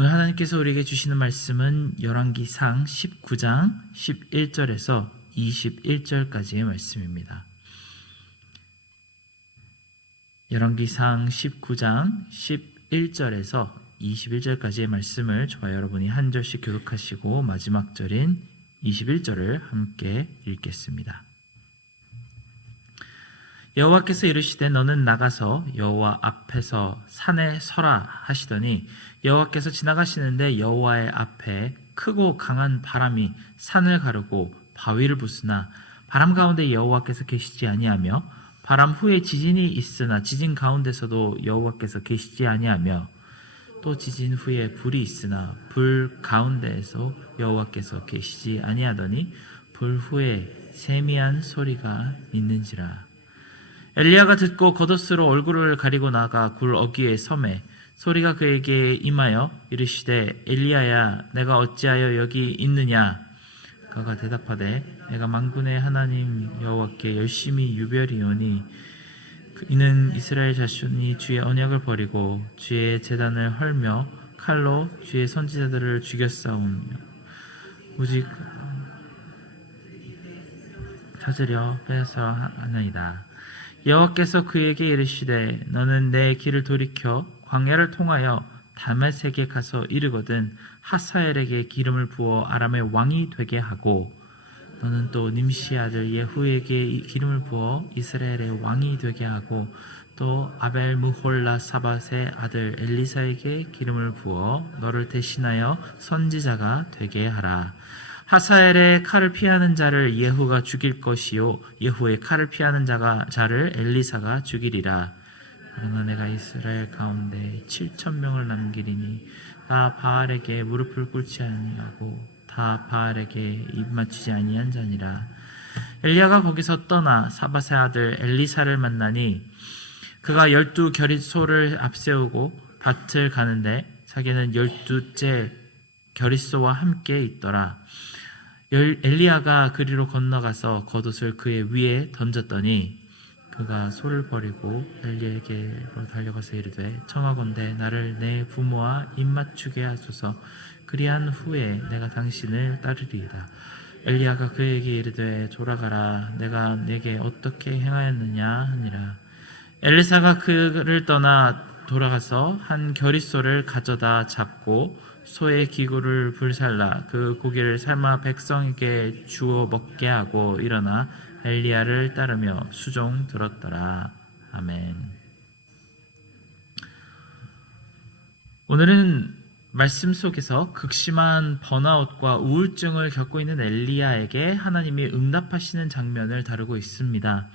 오늘 하나님께서 우리에게 주시는 말씀은 열왕기상 19장 11절에서 21절까지의 말씀입니다. 열왕기상 19장 11절에서 21절까지의 말씀을 저와 여러분이 한 절씩 교독하시고 마지막 절인 21절을 함께 읽겠습니다. 여호와께서 이르시되 너는 나가서 여호와 앞에서 산에 서라 하시더니 여호와께서 지나가시는데 여호와의 앞에 크고 강한 바람이 산을 가르고 바위를 부수나 바람 가운데 여호와께서 계시지 아니하며 바람 후에 지진이 있으나 지진 가운데서도 여호와께서 계시지 아니하며 또 지진 후에 불이 있으나 불 가운데에서 여호와께서 계시지 아니하더니 불 후에 세미한 소리가 있는지라. 엘리야가 듣고 겉옷으로 얼굴을 가리고 나가 굴 어귀에 서매 소리가 그에게 임하여 이르시되 엘리야야 내가 어찌하여 여기 있느냐. 그가 대답하되 내가 만군의 하나님 여호와께 열심히 유별이오니 이는 이스라엘 자손이 주의 언약을 버리고 주의 제단을 헐며 칼로 주의 선지자들을 죽였사오며 오직 찾으려 빼앗아 하나이다. 여호와께서 그에게 이르시되 너는 내 길을 돌이켜 광야를 통하여 다메섹에 가서 이르거든 하사엘에게 기름을 부어 아람의 왕이 되게 하고 너는 또 님시 아들 예후에게 기름을 부어 이스라엘의 왕이 되게 하고 또 아벨 무홀라 사밧의 아들 엘리사에게 기름을 부어 너를 대신하여 선지자가 되게 하라. 하사엘의 칼을 피하는 자를 예후가 죽일 것이요 예후의 칼을 피하는 자를 엘리사가 죽이리라. 그러나 내가 이스라엘 가운데 7,000명을 남기리니 다 바알에게 무릎을 꿇지 아니하고 다 바알에게 입 맞추지 아니한 자니라. 엘리야가 거기서 떠나 사밧의 아들 엘리사를 만나니 그가 12겨릿소를 앞세우고 밭을 가는데 자기는 12째 겨릿소와 함께 있더라. 엘리야가 그리로 건너가서 겉옷을 그의 위에 던졌더니 그가 소를 버리고 엘리야에게로 달려가서 이르되 청하건대 나를 내 부모와 입맞추게 하소서. 그리한 후에 내가 당신을 따르리이다. 엘리야가 그에게 이르되 돌아가라. 내가 내게 어떻게 행하였느냐 하니라. 엘리사가 그를 떠나 돌아가서 한 겨릿소를 가져다 잡고 소의 기구를 불살라 그 고기를 삶아 백성에게 주어 먹게 하고 일어나 엘리야를 따르며 수종 들었더라. 아멘. 오늘은 말씀 속에서 극심한 번아웃과 우울증을 겪고 있는 엘리야에게 하나님이 응답하시는 장면을 다루고 있습니다.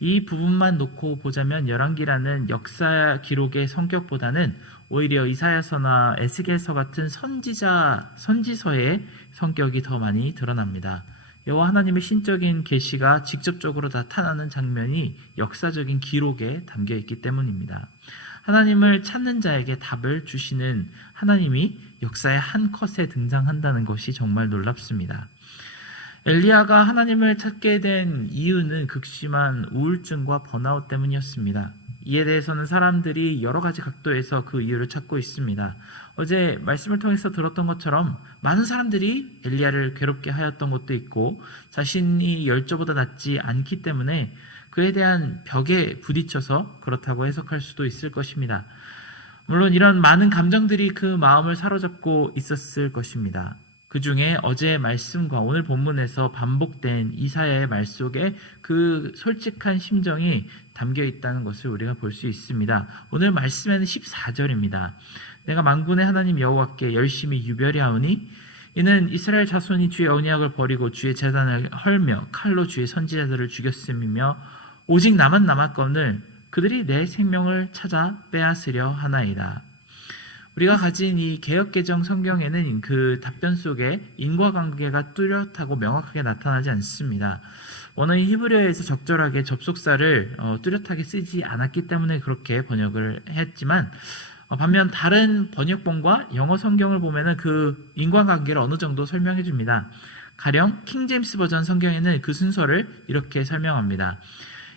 이 부분만 놓고 보자면 열왕기라는 역사 기록의 성격보다는 오히려 이사야서나 에스겔서 같은 선지서의 성격이 더 많이 드러납니다. 여호와 하나님의 신적인 계시가 직접적으로 나타나는 장면이 역사적인 기록에 담겨 있기 때문입니다. 하나님을 찾는 자에게 답을 주시는 하나님이 역사의 한 컷에 등장한다는 것이 정말 놀랍습니다. 엘리야가 하나님을 찾게 된 이유는 극심한 우울증과 번아웃 때문이었습니다. 이에 대해서는 사람들이 여러 가지 각도에서 그 이유를 찾고 있습니다. 어제 말씀을 통해서 들었던 것처럼 많은 사람들이 엘리야를 괴롭게 하였던 것도 있고 자신이 열조보다 낫지 않기 때문에 그에 대한 벽에 부딪혀서 그렇다고 해석할 수도 있을 것입니다. 물론 이런 많은 감정들이 그 마음을 사로잡고 있었을 것입니다. 그 중에 어제의 말씀과 오늘 본문에서 반복된 이사야의 말 속에 그 솔직한 심정이 담겨 있다는 것을 우리가 볼 수 있습니다. 오늘 말씀에는 14절입니다. 내가 만군의 하나님 여호와께 열심히 유별이하오니 이는 이스라엘 자손이 주의 언약을 버리고 주의 제단을 헐며 칼로 주의 선지자들을 죽였음이며 오직 나만 남았거늘 그들이 내 생명을 찾아 빼앗으려 하나이다. 우리가 가진 이 개역개정 성경에는 그 답변 속에 인과관계가 뚜렷하고 명확하게 나타나지 않습니다. 원어인 히브리어에서 적절하게 접속사를 뚜렷하게 쓰지 않았기 때문에 그렇게 번역을 했지만 반면 다른 번역본과 영어 성경을 보면은 그 인과관계를 어느 정도 설명해 줍니다. 가령 킹제임스 버전 성경에는 그 순서를 이렇게 설명합니다.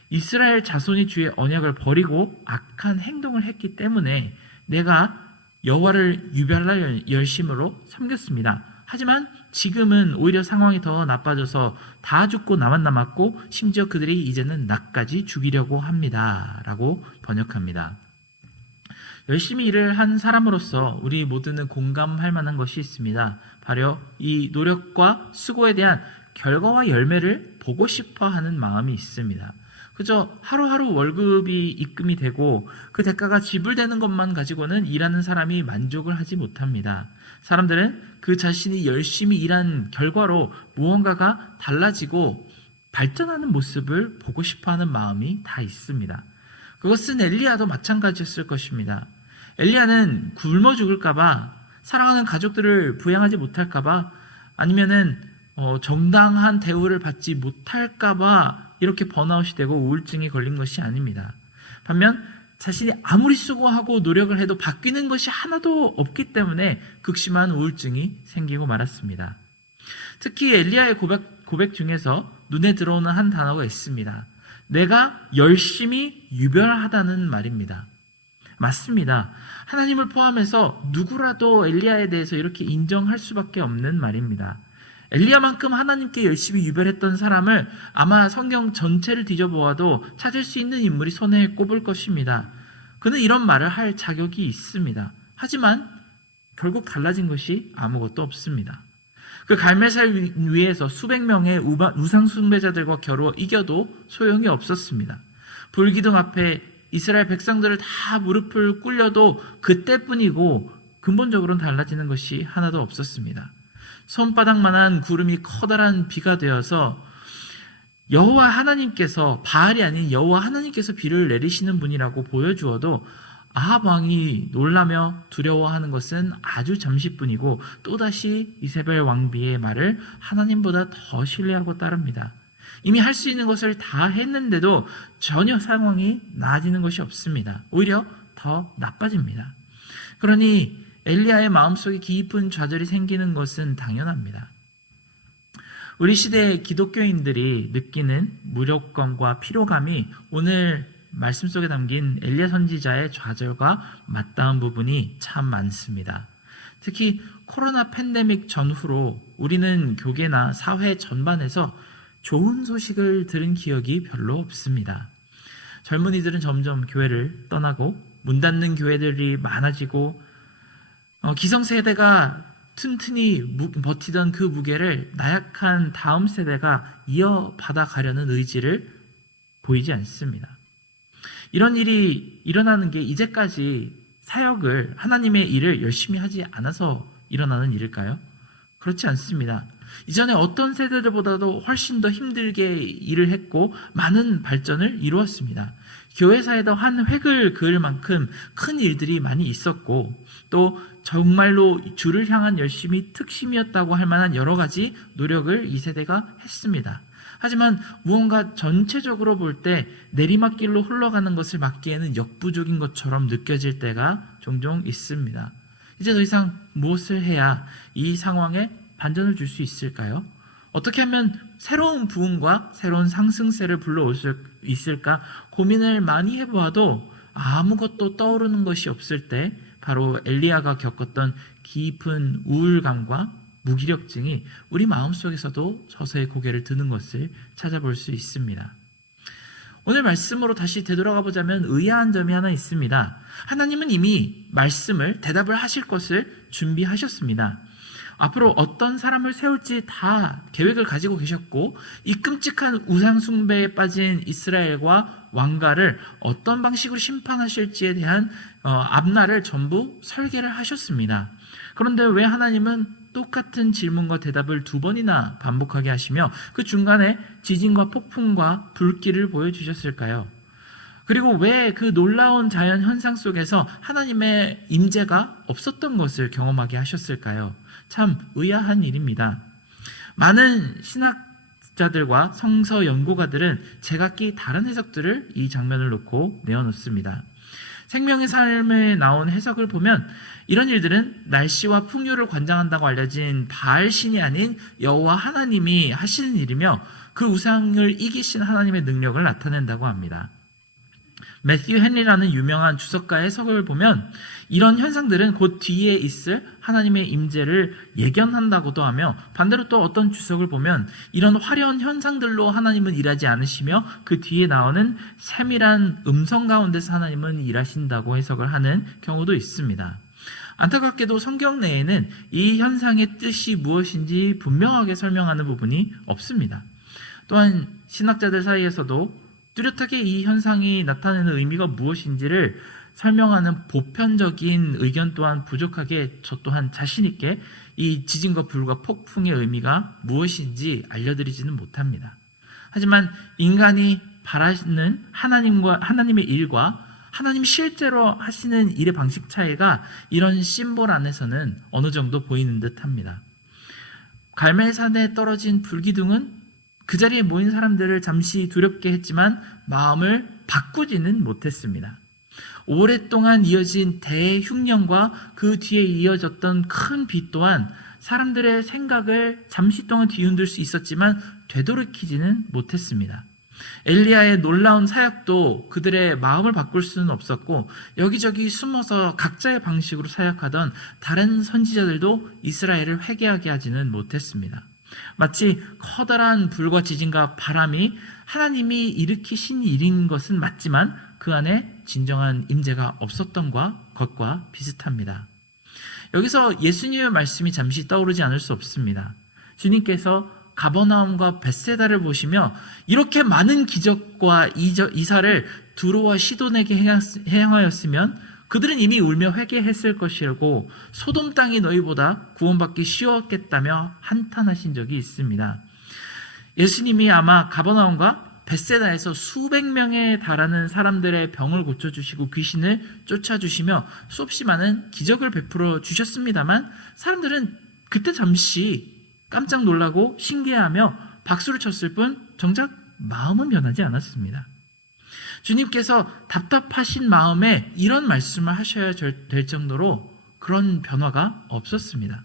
이스라엘 자손이 주의 언약을 버리고 악한 행동을 했기 때문에 내가 여호와를 유별날 열심으로 섬겼습니다. 하지만 지금은 오히려 상황이 더 나빠져서 다 죽고 나만 남았고 심지어 그들이 이제는 나까지 죽이려고 합니다. 라고 번역합니다. 열심히 일을 한 사람으로서 우리 모두는 공감할 만한 것이 있습니다. 바로 이 노력과 수고에 대한 결과와 열매를 보고 싶어 하는 마음이 있습니다. 그저 하루하루 월급이 입금이 되고 그 대가가 지불되는 것만 가지고는 일하는 사람이 만족을 하지 못합니다. 사람들은 그 자신이 열심히 일한 결과로 무언가가 달라지고 발전하는 모습을 보고 싶어하는 마음이 다 있습니다. 그것은 엘리야도 마찬가지였을 것입니다. 엘리야는 굶어 죽을까봐, 사랑하는 가족들을 부양하지 못할까봐, 아니면은 정당한 대우를 받지 못할까봐 이렇게 번아웃이 되고 우울증이 걸린 것이 아닙니다. 반면 자신이 아무리 수고하고 노력을 해도 바뀌는 것이 하나도 없기 때문에 극심한 우울증이 생기고 말았습니다. 특히 엘리야의 고백 중에서 눈에 들어오는 한 단어가 있습니다. 내가 열심히 유별하다는 말입니다. 맞습니다. 하나님을 포함해서 누구라도 엘리야에 대해서 이렇게 인정할 수밖에 없는 말입니다. 엘리야만큼 하나님께 열심히 유별했던 사람을 아마 성경 전체를 뒤져보아도 찾을 수 있는 인물이 손에 꼽을 것입니다. 그는 이런 말을 할 자격이 있습니다. 하지만 결국 달라진 것이 아무것도 없습니다. 그 갈멜산 위에서 수백 명의 우상 숭배자들과 겨루어 이겨도 소용이 없었습니다. 불기둥 앞에 이스라엘 백성들을 다 무릎을 꿇려도 그때뿐이고 근본적으로는 달라지는 것이 하나도 없었습니다. 손바닥만한 구름이 커다란 비가 되어서 여호와 하나님께서, 바알이 아닌 여호와 하나님께서 비를 내리시는 분이라고 보여주어도 아합 왕이 놀라며 두려워하는 것은 아주 잠시뿐이고 또다시 이세벨 왕비의 말을 하나님보다 더 신뢰하고 따릅니다. 이미 할 수 있는 것을 다 했는데도 전혀 상황이 나아지는 것이 없습니다. 오히려 더 나빠집니다. 그러니 엘리야의 마음속에 깊은 좌절이 생기는 것은 당연합니다. 우리 시대의 기독교인들이 느끼는 무력감과 피로감이 오늘 말씀 속에 담긴 엘리야 선지자의 좌절과 맞닿은 부분이 참 많습니다. 특히 코로나 팬데믹 전후로 우리는 교계나 사회 전반에서 좋은 소식을 들은 기억이 별로 없습니다. 젊은이들은 점점 교회를 떠나고 문 닫는 교회들이 많아지고 기성세대가 튼튼히 버티던 그 무게를 나약한 다음 세대가 이어받아 가려는 의지를 보이지 않습니다. 이런 일이 일어나는 게 이제까지 사역을, 하나님의 일을 열심히 하지 않아서 일어나는 일일까요? 그렇지 않습니다. 이전에 어떤 세대들보다도 훨씬 더 힘들게 일을 했고 많은 발전을 이루었습니다. 교회사에도 한 획을 그을 만큼 큰 일들이 많이 있었고 또 정말로 주를 향한 열심이 특심이었다고 할 만한 여러 가지 노력을 이 세대가 했습니다. 하지만 무언가 전체적으로 볼 때 내리막길로 흘러가는 것을 막기에는 역부족인 것처럼 느껴질 때가 종종 있습니다. 이제 더 이상 무엇을 해야 이 상황에 반전을 줄 수 있을까요? 어떻게 하면 새로운 부흥과 새로운 상승세를 불러올 수 있을까 고민을 많이 해보아도 아무것도 떠오르는 것이 없을 때 바로 엘리야가 겪었던 깊은 우울감과 무기력증이 우리 마음속에서도 서서히 고개를 드는 것을 찾아볼 수 있습니다. 오늘 말씀으로 다시 되돌아가 보자면 의아한 점이 하나 있습니다. 하나님은 이미 말씀을, 대답을 하실 것을 준비하셨습니다. 앞으로 어떤 사람을 세울지 다 계획을 가지고 계셨고 이 끔찍한 우상 숭배에 빠진 이스라엘과 왕가를 어떤 방식으로 심판하실지에 대한 앞날을 전부 설계를 하셨습니다. 그런데 왜 하나님은 똑같은 질문과 대답을 두 번이나 반복하게 하시며 그 중간에 지진과 폭풍과 불길을 보여주셨을까요? 그리고 왜 그 놀라운 자연 현상 속에서 하나님의 임재가 없었던 것을 경험하게 하셨을까요? 참 의아한 일입니다. 많은 신학자들과 성서 연구가들은 제각기 다른 해석들을 이 장면을 놓고 내어놓습니다. 생명의 삶에 나온 해석을 보면 이런 일들은 날씨와 풍요를 관장한다고 알려진 바알 신이 아닌 여호와 하나님이 하시는 일이며 그 우상을 이기신 하나님의 능력을 나타낸다고 합니다. 매튜 헨리라는 유명한 주석가 해석을 보면 이런 현상들은 곧 뒤에 있을 하나님의 임재를 예견한다고도 하며, 반대로 또 어떤 주석을 보면 이런 화려한 현상들로 하나님은 일하지 않으시며 그 뒤에 나오는 세밀한 음성 가운데서 하나님은 일하신다고 해석을 하는 경우도 있습니다. 안타깝게도 성경 내에는 이 현상의 뜻이 무엇인지 분명하게 설명하는 부분이 없습니다. 또한 신학자들 사이에서도 뚜렷하게 이 현상이 나타내는 의미가 무엇인지를 설명하는 보편적인 의견 또한 부족하게 저 또한 자신 있게 이 지진과 불과 폭풍의 의미가 무엇인지 알려드리지는 못합니다. 하지만 인간이 바라는 하나님의 일과 하나님이 실제로 하시는 일의 방식 차이가 이런 심볼 안에서는 어느 정도 보이는 듯합니다. 갈멜산에 떨어진 불기둥은 그 자리에 모인 사람들을 잠시 두렵게 했지만 마음을 바꾸지는 못했습니다. 오랫동안 이어진 대흉년과 그 뒤에 이어졌던 큰 비 또한 사람들의 생각을 잠시 동안 뒤흔들 수 있었지만 되돌이키지는 못했습니다. 엘리야의 놀라운 사역도 그들의 마음을 바꿀 수는 없었고, 여기저기 숨어서 각자의 방식으로 사역하던 다른 선지자들도 이스라엘을 회개하게 하지는 못했습니다. 마치 커다란 불과 지진과 바람이 하나님이 일으키신 일인 것은 맞지만 그 안에 진정한 임재가 없었던 것과 비슷합니다. 여기서 예수님의 말씀이 잠시 떠오르지 않을 수 없습니다. 주님께서 가버나움과 벳세다를 보시며 이렇게 많은 기적과 이사를 두로와 시돈에게 행하였으면 그들은 이미 울며 회개했을 것이라고 소돔 땅이 너희보다 구원받기 쉬웠겠다며 한탄하신 적이 있습니다. 예수님이 아마 가버나움과 벳세다에서 수백 명에 달하는 사람들의 병을 고쳐주시고 귀신을 쫓아주시며 수없이 많은 기적을 베풀어 주셨습니다만 사람들은 그때 잠시 깜짝 놀라고 신기해하며 박수를 쳤을 뿐 정작 마음은 변하지 않았습니다. 주님께서 답답하신 마음에 이런 말씀을 하셔야 될 정도로 그런 변화가 없었습니다.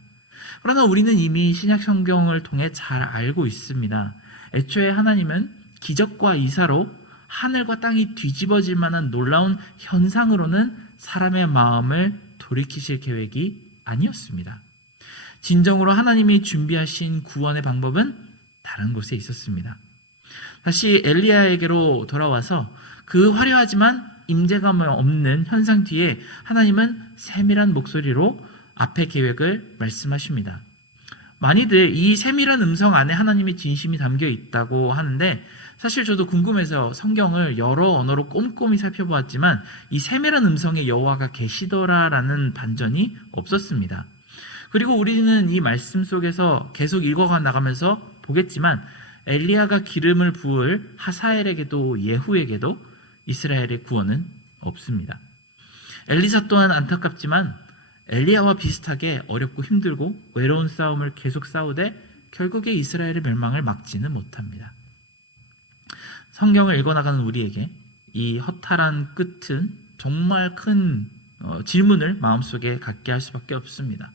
그러나 우리는 이미 신약 성경을 통해 잘 알고 있습니다. 애초에 하나님은 기적과 이사로 하늘과 땅이 뒤집어질 만한 놀라운 현상으로는 사람의 마음을 돌이키실 계획이 아니었습니다. 진정으로 하나님이 준비하신 구원의 방법은 다른 곳에 있었습니다. 다시 엘리야에게로 돌아와서 그 화려하지만 임재감 없는 현상 뒤에 하나님은 세밀한 목소리로 앞의 계획을 말씀하십니다. 많이들 이 세밀한 음성 안에 하나님의 진심이 담겨 있다고 하는데, 사실 저도 궁금해서 성경을 여러 언어로 꼼꼼히 살펴보았지만 이 세밀한 음성에 여호와가 계시더라라는 반전이 없었습니다. 그리고 우리는 이 말씀 속에서 계속 읽어가 나가면서 보겠지만 엘리야가 기름을 부을 하사엘에게도 예후에게도 이스라엘의 구원은 없습니다. 엘리사 또한 안타깝지만 엘리야와 비슷하게 어렵고 힘들고 외로운 싸움을 계속 싸우되 결국에 이스라엘의 멸망을 막지는 못합니다. 성경을 읽어나가는 우리에게 이 허탈한 끝은 정말 큰 질문을 마음속에 갖게 할 수밖에 없습니다.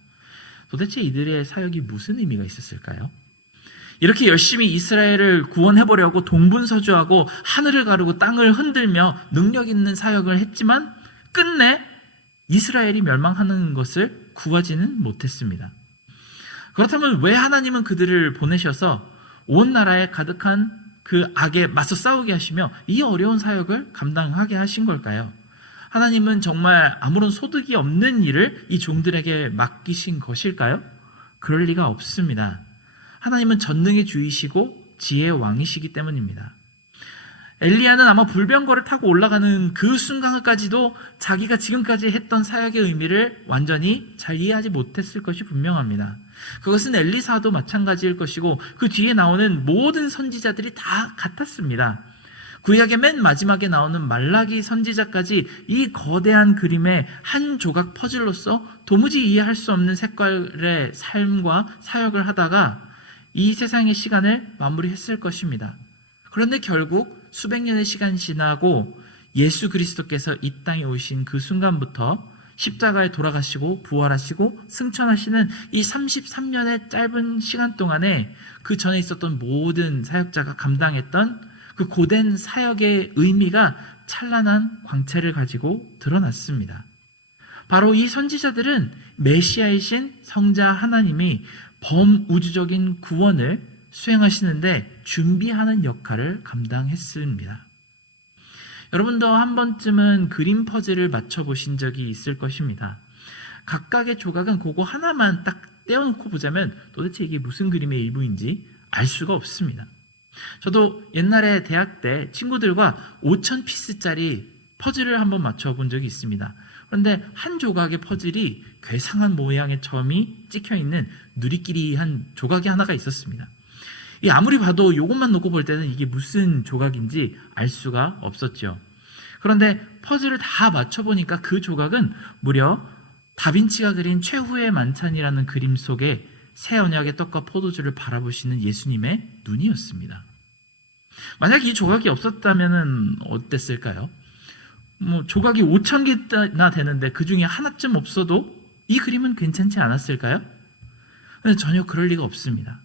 도대체 이들의 사역이 무슨 의미가 있었을까요? 이렇게 열심히 이스라엘을 구원해보려고 동분서주하고 하늘을 가르고 땅을 흔들며 능력 있는 사역을 했지만 끝내 이스라엘이 멸망하는 것을 구하지는 못했습니다. 그렇다면 왜 하나님은 그들을 보내셔서 온 나라에 가득한 그 악에 맞서 싸우게 하시며 이 어려운 사역을 감당하게 하신 걸까요? 하나님은 정말 아무런 소득이 없는 일을 이 종들에게 맡기신 것일까요? 그럴 리가 없습니다. 하나님은 전능의 주이시고 지혜의 왕이시기 때문입니다. 엘리야는 아마 불병거를 타고 올라가는 그 순간까지도 자기가 지금까지 했던 사역의 의미를 완전히 잘 이해하지 못했을 것이 분명합니다. 그것은 엘리사도 마찬가지일 것이고 그 뒤에 나오는 모든 선지자들이 다 같았습니다. 구약의 맨 마지막에 나오는 말라기 선지자까지 이 거대한 그림의 한 조각 퍼즐로서 도무지 이해할 수 없는 색깔의 삶과 사역을 하다가 이 세상의 시간을 마무리했을 것입니다. 그런데 결국 수백 년의 시간이 지나고 예수 그리스도께서 이 땅에 오신 그 순간부터 십자가에 돌아가시고 부활하시고 승천하시는 이 33년의 짧은 시간 동안에 그 전에 있었던 모든 사역자가 감당했던 그 고된 사역의 의미가 찬란한 광채를 가지고 드러났습니다. 바로 이 선지자들은 메시아이신 성자 하나님이 범우주적인 구원을 수행하시는데 준비하는 역할을 감당했습니다. 여러분도 한 번쯤은 그림 퍼즐을 맞춰보신 적이 있을 것입니다. 각각의 조각은 그거 하나만 딱 떼어놓고 보자면 도대체 이게 무슨 그림의 일부인지 알 수가 없습니다. 저도 옛날에 대학 때 친구들과 5,000피스짜리 퍼즐을 한번 맞춰본 적이 있습니다. 그런데 한 조각의 퍼즐이 괴상한 모양의 점이 찍혀있는 누리끼리한 조각이 하나가 있었습니다. 아무리 봐도 이것만 놓고 볼 때는 이게 무슨 조각인지 알 수가 없었죠. 그런데 퍼즐을 다 맞춰보니까 그 조각은 무려 다빈치가 그린 최후의 만찬이라는 그림 속에 새 언약의 떡과 포도주를 바라보시는 예수님의 눈이었습니다. 만약 이 조각이 없었다면 어땠을까요? 조각이 5,000개나 되는데 그 중에 하나쯤 없어도 이 그림은 괜찮지 않았을까요? 근데 전혀 그럴 리가 없습니다.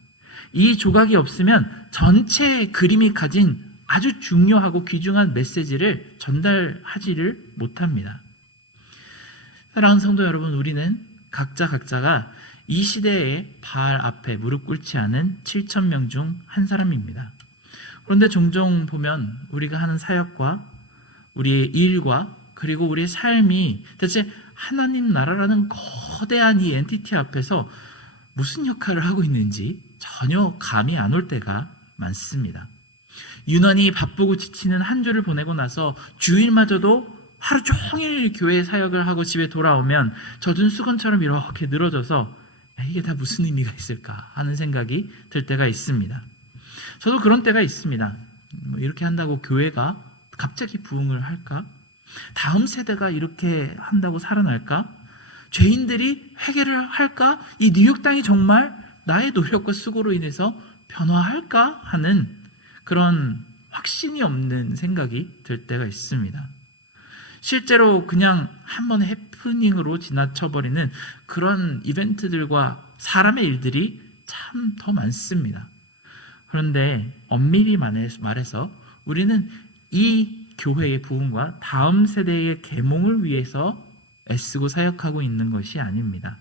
이 조각이 없으면 전체 그림이 가진 아주 중요하고 귀중한 메시지를 전달하지를 못합니다. 사랑하는 성도 여러분, 우리는 각자가 이 시대의 바알 앞에 무릎 꿇지 않은 7,000명 중 한 사람입니다. 그런데 종종 보면 우리가 하는 사역과 우리의 일과 그리고 우리의 삶이 대체 하나님 나라라는 거대한 이 엔티티 앞에서 무슨 역할을 하고 있는지 전혀 감이 안 올 때가 많습니다. 유난히 바쁘고 지치는 한 주를 보내고 나서 주일마저도 하루 종일 교회 사역을 하고 집에 돌아오면 젖은 수건처럼 이렇게 늘어져서 이게 다 무슨 의미가 있을까 하는 생각이 들 때가 있습니다. 저도 그런 때가 있습니다. 이렇게 한다고 교회가 갑자기 부흥을 할까? 다음 세대가 이렇게 한다고 살아날까? 죄인들이 회개를 할까? 이 뉴욕 땅이 정말 나의 노력과 수고로 인해서 변화할까? 하는 그런 확신이 없는 생각이 들 때가 있습니다. 실제로 그냥 한 번의 해프닝으로 지나쳐버리는 그런 이벤트들과 사람의 일들이 참 더 많습니다. 그런데 엄밀히 말해서 우리는 이 교회의 부흥과 다음 세대의 계몽을 위해서 애쓰고 사역하고 있는 것이 아닙니다.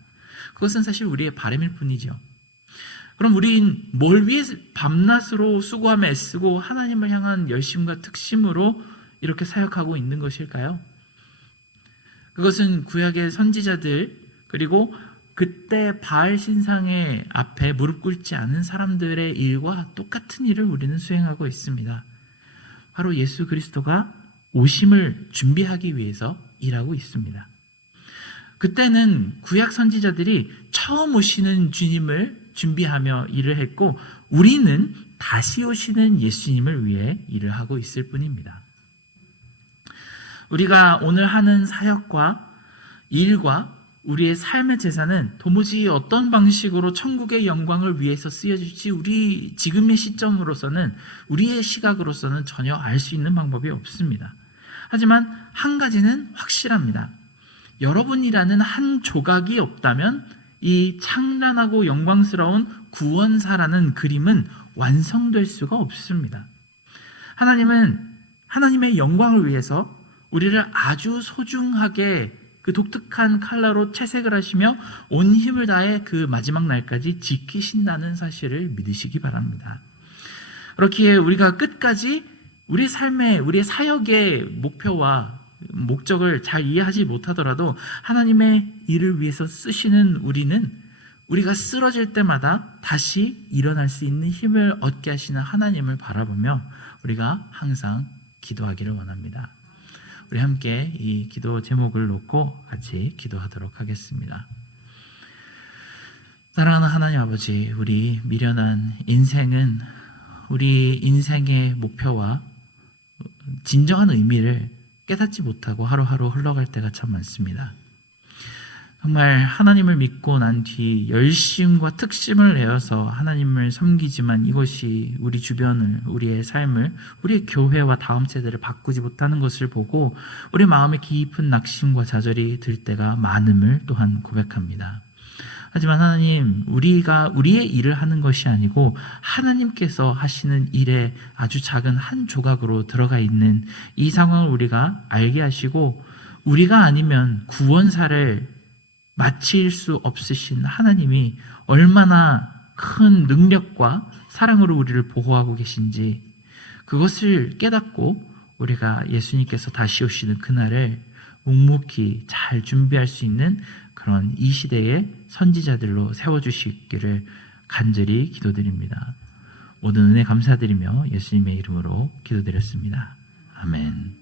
그것은 사실 우리의 바람일 뿐이죠. 그럼 우린 뭘 위해 밤낮으로 수고하며 애쓰고 하나님을 향한 열심과 특심으로 이렇게 사역하고 있는 것일까요? 그것은 구약의 선지자들 그리고 그때 바알 신상의 앞에 무릎 꿇지 않은 사람들의 일과 똑같은 일을 우리는 수행하고 있습니다. 바로 예수 그리스도가 오심을 준비하기 위해서 일하고 있습니다. 그때는 구약 선지자들이 처음 오시는 주님을 준비하며 일을 했고 우리는 다시 오시는 예수님을 위해 일을 하고 있을 뿐입니다. 우리가 오늘 하는 사역과 일과 우리의 삶의 재산은 도무지 어떤 방식으로 천국의 영광을 위해서 쓰여질지 우리 지금의 시점으로서는 우리의 시각으로서는 전혀 알 수 있는 방법이 없습니다. 하지만 한 가지는 확실합니다. 여러분이라는 한 조각이 없다면 이 찬란하고 영광스러운 구원사라는 그림은 완성될 수가 없습니다. 하나님은 하나님의 영광을 위해서 우리를 아주 소중하게 그 독특한 컬러로 채색을 하시며 온 힘을 다해 그 마지막 날까지 지키신다는 사실을 믿으시기 바랍니다. 그렇기에 우리가 끝까지 우리 삶의, 우리의 사역의 목표와 목적을 잘 이해하지 못하더라도 하나님의 일을 위해서 쓰시는 우리는 우리가 쓰러질 때마다 다시 일어날 수 있는 힘을 얻게 하시는 하나님을 바라보며 우리가 항상 기도하기를 원합니다. 우리 함께 이 기도 제목을 놓고 같이 기도하도록 하겠습니다. 사랑하는 하나님 아버지, 우리 미련한 인생은 우리 인생의 목표와 진정한 의미를 깨닫지 못하고 하루하루 흘러갈 때가 참 많습니다. 정말 하나님을 믿고 난 뒤 열심과 특심을 내어서 하나님을 섬기지만 이것이 우리 주변을, 우리의 삶을, 우리의 교회와 다음 세대를 바꾸지 못하는 것을 보고 우리 마음에 깊은 낙심과 좌절이 들 때가 많음을 또한 고백합니다. 하지만 하나님, 우리가 우리의 일을 하는 것이 아니고 하나님께서 하시는 일에 아주 작은 한 조각으로 들어가 있는 이 상황을 우리가 알게 하시고, 우리가 아니면 구원사를 마칠 수 없으신 하나님이 얼마나 큰 능력과 사랑으로 우리를 보호하고 계신지, 그것을 깨닫고 우리가 예수님께서 다시 오시는 그날을 묵묵히 잘 준비할 수 있는 그런 이 시대의 선지자들로 세워주시기를 간절히 기도드립니다. 모든 은혜 감사드리며 예수님의 이름으로 기도드렸습니다. 아멘.